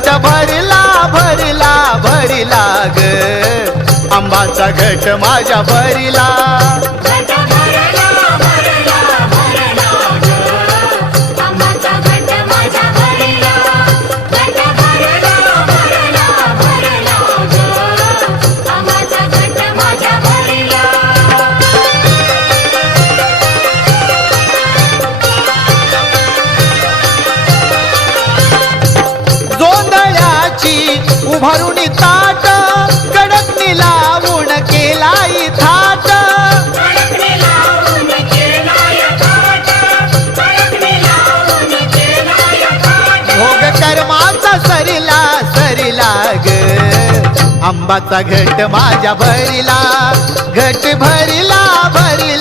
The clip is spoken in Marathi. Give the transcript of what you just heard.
घट भरला भरला भरला ग आंबाचा घट माझ्या भरिला उभारून ताट कडकनी लावून केलाई थाट भोग कर्माचा सरिला सरिला ग आंबाचा घट माझ्या भरिला घट भरिला भरिला